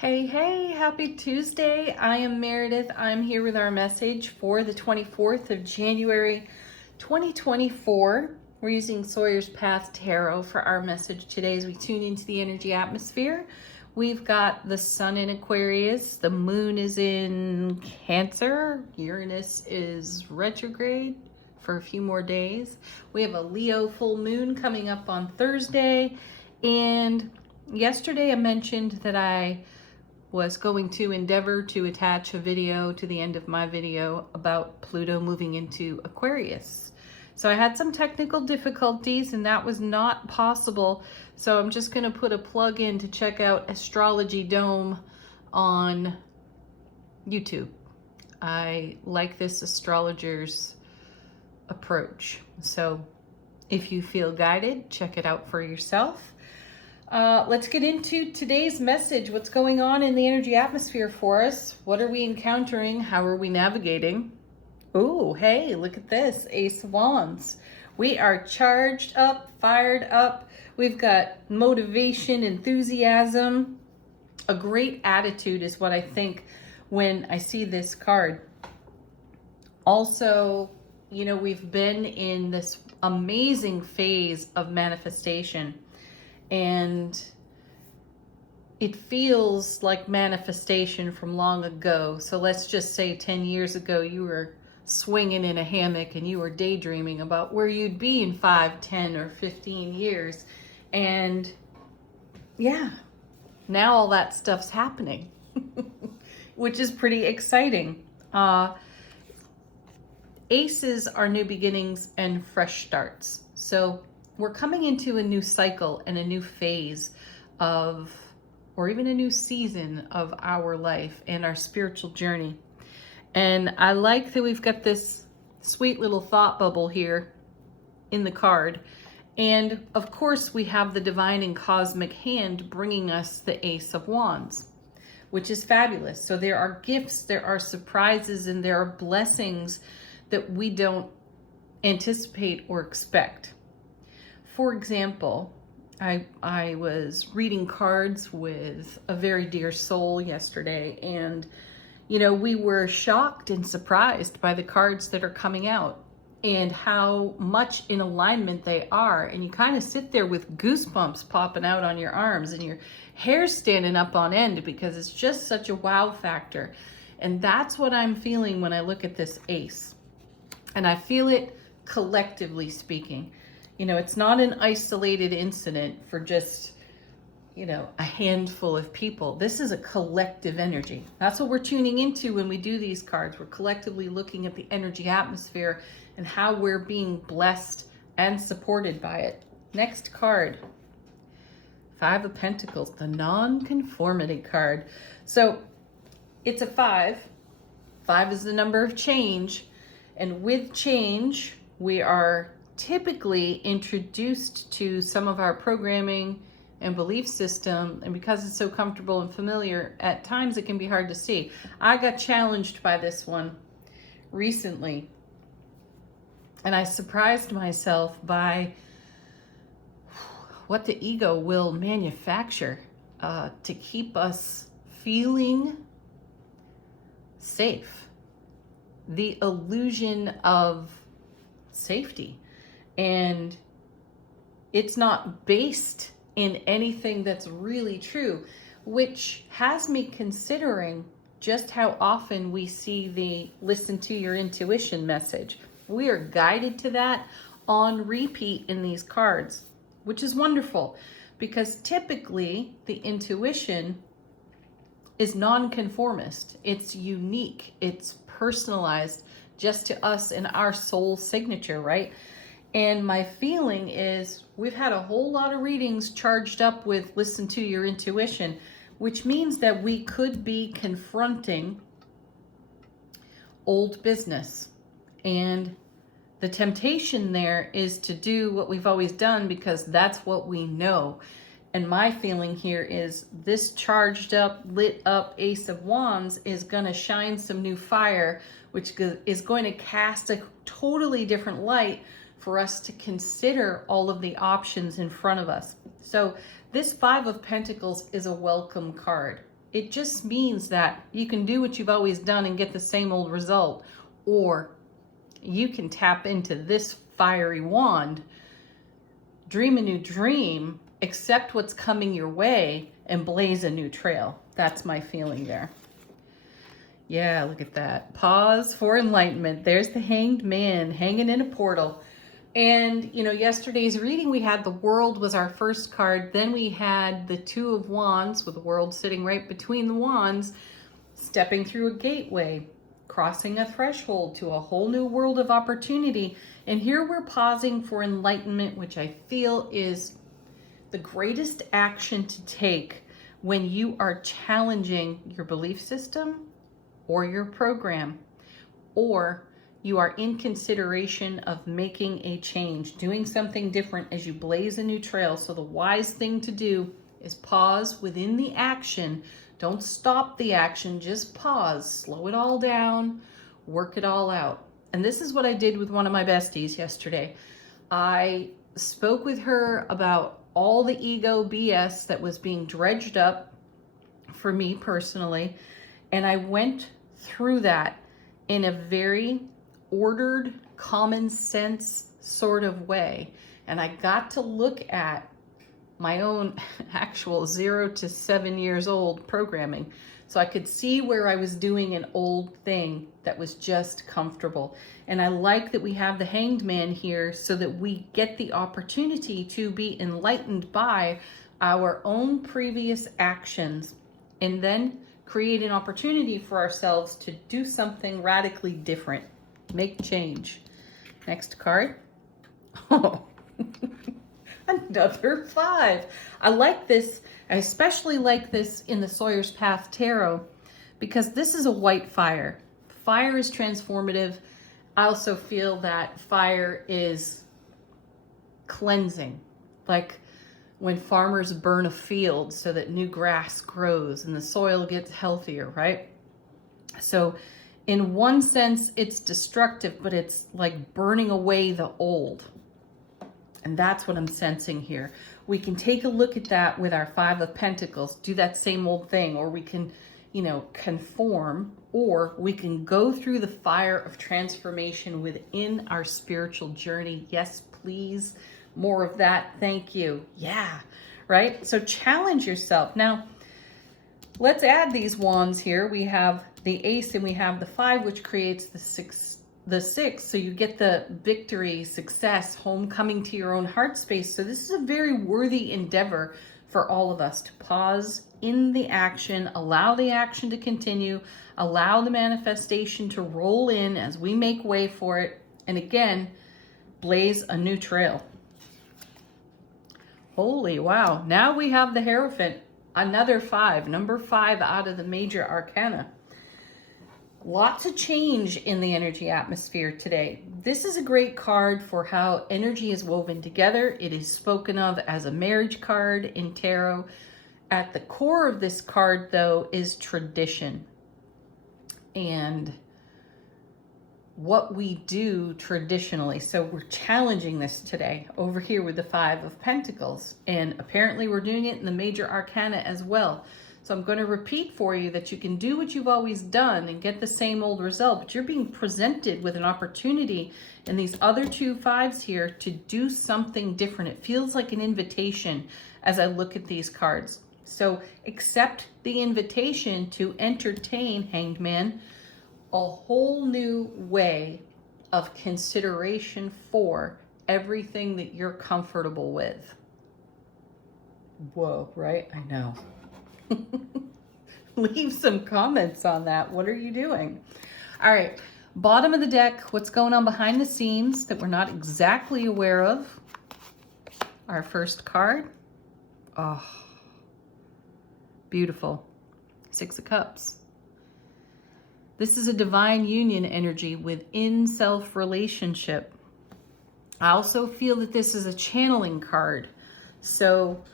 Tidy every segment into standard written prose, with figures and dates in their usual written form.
Hey, hey, happy Tuesday. I am Meredith. I'm here with our message for the 24th of January, 2024. We're using Sawyer's Path Tarot for our message today as we tune into the energy atmosphere. We've got the sun in Aquarius, the moon is in Cancer, Uranus is retrograde for a few more days. We have a Leo full moon coming up on Thursday, and yesterday I mentioned that I was going to endeavor to attach a video to the end of my video about Pluto moving into Aquarius. So I had some technical difficulties and that was not possible. So I'm just going to put a plug in to check out Astrology Dome on YouTube. I like this astrologer's approach. So if you feel guided, check it out for yourself. Let's get into today's message. What's going on in the energy atmosphere for us? What are we encountering? How are we navigating? Oh, hey, look at this. Ace of Wands. We are charged up, fired up. We've got motivation, enthusiasm. A great attitude is what I think when I see this card. Also, you know, we've been in this amazing phase of manifestation. And it feels like manifestation from long ago. So let's just say 10 years ago, you were swinging in a hammock and you were daydreaming about where you'd be in 5, 10, or 15 years. And yeah, now all that stuff's happening, which is pretty exciting. Aces are new beginnings and fresh starts. So we're coming into a new cycle and a new phase of, or even a new season of our life and our spiritual journey. And I like that we've got this sweet little thought bubble here in the card. And of course, we have the divine and cosmic hand bringing us the Ace of Wands, which is fabulous. So there are gifts, there are surprises, and there are blessings that we don't anticipate or expect. For example, I was reading cards with a very dear soul yesterday, and you know, we were shocked and surprised by the cards that are coming out and how much in alignment they are. And you kind of sit there with goosebumps popping out on your arms and your hair standing up on end because it's just such a wow factor. And that's what I'm feeling when I look at this ace. And I feel it collectively speaking. You know, it's not an isolated incident for just, you know, a handful of people. This is a collective energy. That's what we're tuning into when we do these cards. We're collectively looking at the energy atmosphere and how we're being blessed and supported by it. Next card, Five of Pentacles, the non-conformity card. So it's a 5. 5 is the number of change. And with change, we are typically introduced to some of our programming and belief system, and because it's so comfortable and familiar, at times it can be hard to see. I got challenged by this one recently, and I surprised myself by what the ego will manufacture to keep us feeling safe. The illusion of safety. And it's not based in anything that's really true, which has me considering just how often we see the listen to your intuition message. We are guided to that on repeat in these cards, which is wonderful because typically the intuition is non-conformist. It's unique. It's personalized just to us and our soul signature, right? And my feeling is we've had a whole lot of readings charged up with listen to your intuition, which means that we could be confronting old business. And the temptation there is to do what we've always done because that's what we know. And my feeling here is this charged up, lit up Ace of Wands is going to shine some new fire, which is going to cast a totally different light for us to consider all of the options in front of us. So this Five of Pentacles is a welcome card. It just means that you can do what you've always done and get the same old result, or you can tap into this fiery wand, dream a new dream, accept what's coming your way, and blaze a new trail. That's my feeling there. Yeah, look at that. Pause for enlightenment. There's the Hanged Man hanging in a portal. And, yesterday's reading, we had the World was our first card. Then we had the Two of Wands with the World sitting right between the wands, stepping through a gateway, crossing a threshold to a whole new world of opportunity. And here we're pausing for enlightenment, which I feel is the greatest action to take when you are challenging your belief system or your program, or you are in consideration of making a change, doing something different as you blaze a new trail. So the wise thing to do is pause within the action. Don't stop the action, just pause, slow it all down, work it all out. And this is what I did with one of my besties yesterday. I spoke with her about all the ego BS that was being dredged up for me personally, and I went through that in a very ordered, common sense sort of way. And I got to look at my own actual 0 to 7 years old programming. So I could see where I was doing an old thing that was just comfortable. And I like that we have the Hanged Man here so that we get the opportunity to be enlightened by our own previous actions, and then create an opportunity for ourselves to do something radically different, make change. Next card. Oh, another 5. I like this. I especially like this in the Sawyer's Path Tarot because this is a white fire. Fire is transformative. I also feel that fire is cleansing, like when farmers burn a field so that new grass grows and the soil gets healthier, right? So in one sense, it's destructive, but it's like burning away the old. And that's what I'm sensing here. We can take a look at that with our 5 of Pentacles, do that same old thing, or we can, conform, or we can go through the fire of transformation within our spiritual journey. Yes, please. More of that. Thank you. Yeah. Right. So challenge yourself. Now, let's add these wands here. We have the Ace and we have the 5, which creates the 6. So you get the victory, success, homecoming to your own heart space. So this is a very worthy endeavor for all of us to pause in the action, allow the action to continue, allow the manifestation to roll in as we make way for it. And again, blaze a new trail. Holy wow. Now we have the Hierophant, another 5, number 5 out of the major arcana. Lots of change in the energy atmosphere today. This is a great card for how energy is woven together. It is spoken of as a marriage card in tarot. At the core of this card, though, is tradition and what we do traditionally. So we're challenging this today over here with the 5 of Pentacles. And apparently we're doing it in the major arcana as well. So I'm going to repeat for you that you can do what you've always done and get the same old result, but you're being presented with an opportunity in these other 2 5s here to do something different. It feels like an invitation as I look at these cards. So accept the invitation to entertain, Hanged Man, a whole new way of consideration for everything that you're comfortable with. Whoa, right? I know. Leave some comments on that. What are you doing? All right, bottom of the deck, what's going on behind the scenes that we're not exactly aware of? Our first card. Oh, beautiful. 6 of Cups. This is a divine union energy within self relationship. I also feel that this is a channeling card. So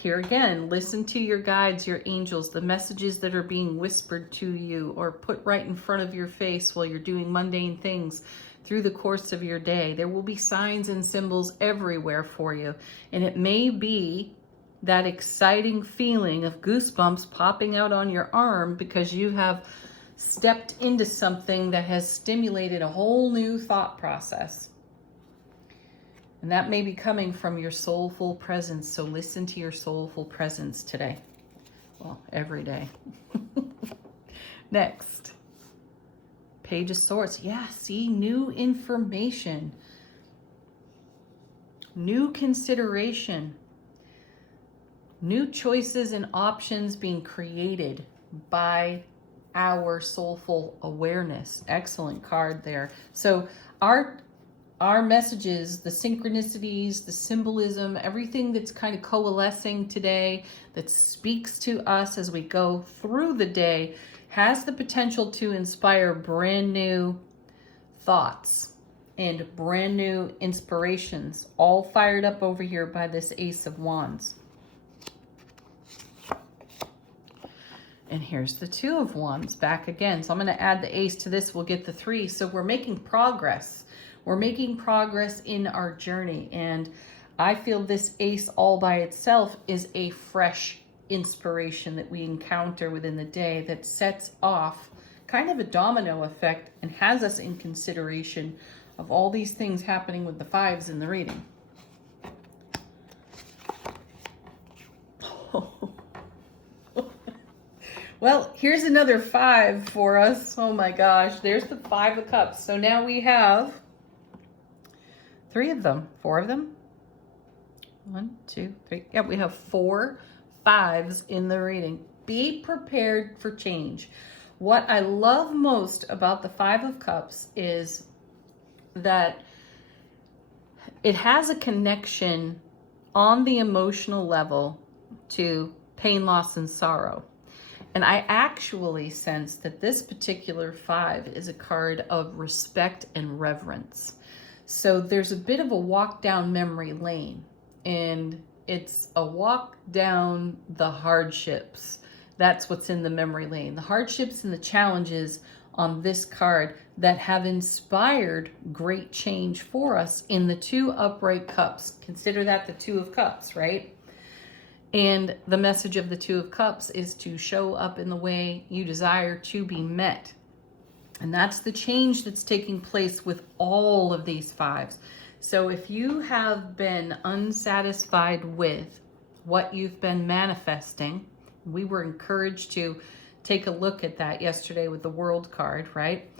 here again, listen to your guides, your angels, the messages that are being whispered to you or put right in front of your face while you're doing mundane things through the course of your day. There will be signs and symbols everywhere for you. And it may be that exciting feeling of goosebumps popping out on your arm because you have stepped into something that has stimulated a whole new thought process. And that may be coming from your soulful presence. So listen to your soulful presence today. Well, every day. Next. Page of Swords. Yeah, see, new information. New consideration. New choices and options being created by our soulful awareness. Excellent card there. So our messages, the synchronicities, the symbolism, everything that's kind of coalescing today that speaks to us as we go through the day has the potential to inspire brand new thoughts and brand new inspirations, all fired up over here by this Ace of Wands. And here's the Two of Wands back again. So I'm going to add the Ace to this. We'll get the 3. So we're making progress. We're making progress in our journey. And I feel this Ace all by itself is a fresh inspiration that we encounter within the day that sets off kind of a domino effect and has us in consideration of all these things happening with the 5s in the reading. Well, here's another 5 for us. Oh my gosh, there's the 5 of Cups. So now we have 3 of them, 4 of them. 1, 2, 3. Yeah, we have 4 5s in the reading. Be prepared for change. What I love most about the 5 of Cups is that it has a connection on the emotional level to pain, loss, and sorrow. And I actually sense that this particular 5 is a card of respect and reverence. So there's a bit of a walk down memory lane, and it's a walk down the hardships. That's what's in the memory lane. The hardships and the challenges on this card that have inspired great change for us in the 2 upright cups. Consider that the 2 of Cups, right? And the message of the 2 of Cups is to show up in the way you desire to be met. And that's the change that's taking place with all of these 5s. So if you have been unsatisfied with what you've been manifesting, we were encouraged to take a look at that yesterday with the World card, right?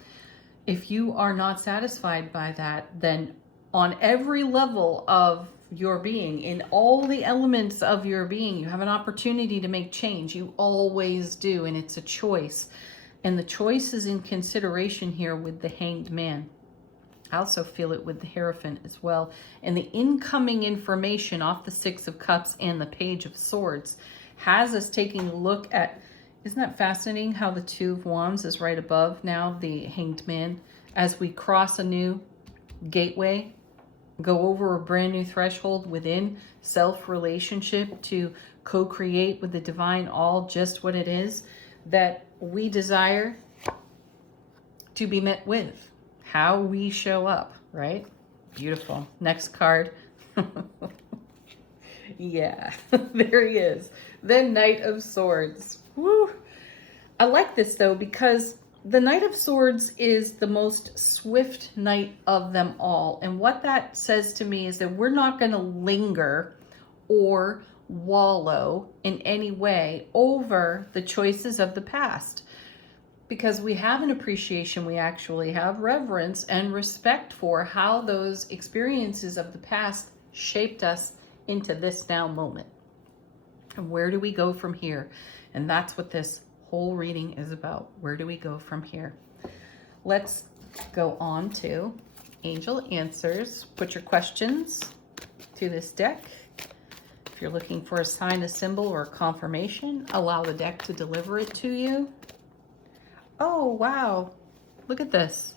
If you are not satisfied by that, then on every level of your being, in all the elements of your being, you have an opportunity to make change. You always do, and it's a choice. And the choice is in consideration here with the Hanged Man. I also feel it with the Hierophant as well. And the incoming information off the 6 of Cups and the Page of Swords has us taking a look at, isn't that fascinating how the 2 of Wands is right above now the Hanged Man as we cross a new gateway, go over a brand new threshold within self-relationship to co-create with the divine all, just what it is that we desire to be met with, how we show up, right? Beautiful. Next card. Yeah, there he is. The Knight of Swords. Woo. I like this though because the Knight of Swords is the most swift knight of them all. And what that says to me is that we're not going to linger or wallow in any way over the choices of the past, because we have an appreciation, we actually have reverence and respect for how those experiences of the past shaped us into this now moment. And where do we go from here? And that's what this whole reading is about. Where do we go from here? Let's go on to Angel Answers. Put your questions to this deck. If you're looking for a sign, a symbol, or a confirmation, allow the deck to deliver it to you. Oh, wow. Look at this.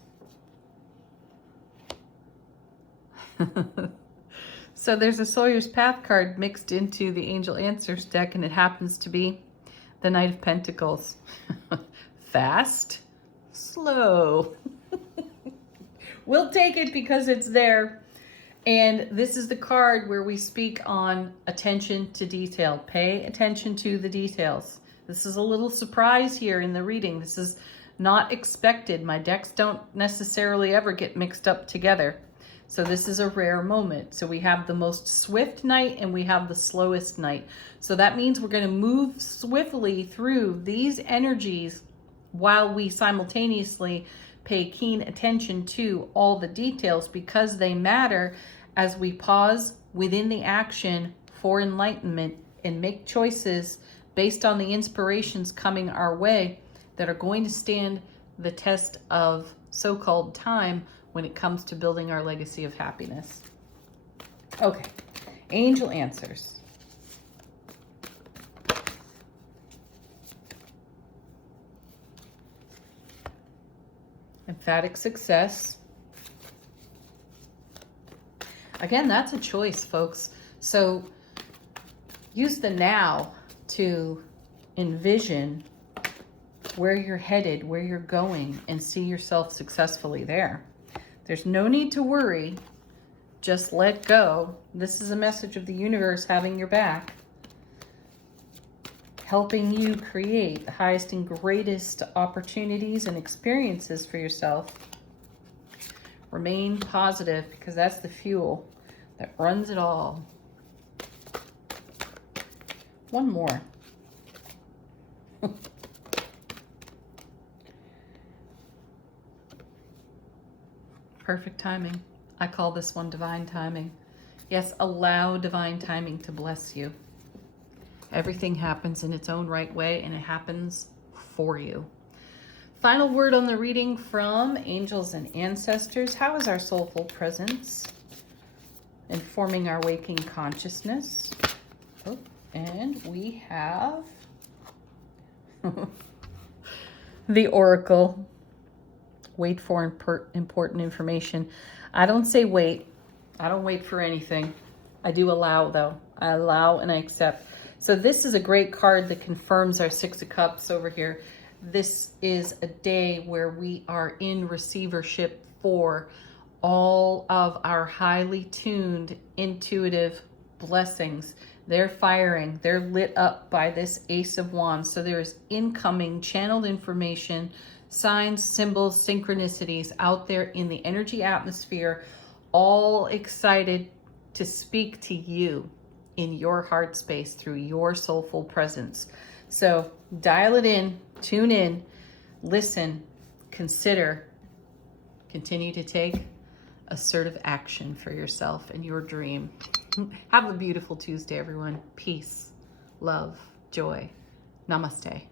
So there's a Sawyer's Path card mixed into the Angel Answers deck, and it happens to be the Knight of Pentacles. Fast, slow. We'll take it because it's there. And this is the card where we speak on attention to detail. Pay attention to the details. This is a little surprise here in the reading. This is not expected. My decks don't necessarily ever get mixed up together. So this is a rare moment. So we have the most swift night and we have the slowest night. So that means we're going to move swiftly through these energies while we simultaneously pay keen attention to all the details, because they matter as we pause within the action for enlightenment and make choices based on the inspirations coming our way that are going to stand the test of so-called time when it comes to building our legacy of happiness. Okay, angel answers. Emphatic success. Again, that's a choice, folks. So use the now to envision where you're headed, where you're going, and see yourself successfully there. There's no need to worry. Just let go. This is a message of the universe having your back, helping you create the highest and greatest opportunities and experiences for yourself. Remain positive, because that's the fuel that runs it all. One more. Perfect timing. I call this one divine timing. Yes, allow divine timing to bless you. Everything happens in its own right way, and it happens for you. Final word on the reading from angels and ancestors. How is our soulful presence informing our waking consciousness? Oh, and we have the oracle. Wait for important information. I don't say wait. I don't wait for anything. I do allow, though. I allow and I accept. So this is a great card that confirms our Six of Cups over here. This is a day where we are in receivership for all of our highly tuned, intuitive blessings. They're firing. They're lit up by this Ace of Wands. So there is incoming channeled information, signs, symbols, synchronicities out there in the energy atmosphere, all excited to speak to you in your heart space through your soulful presence. So dial it in, tune in, listen, consider, continue to take assertive action for yourself and your dream. Have a beautiful Tuesday, everyone. Peace, love, joy. Namaste.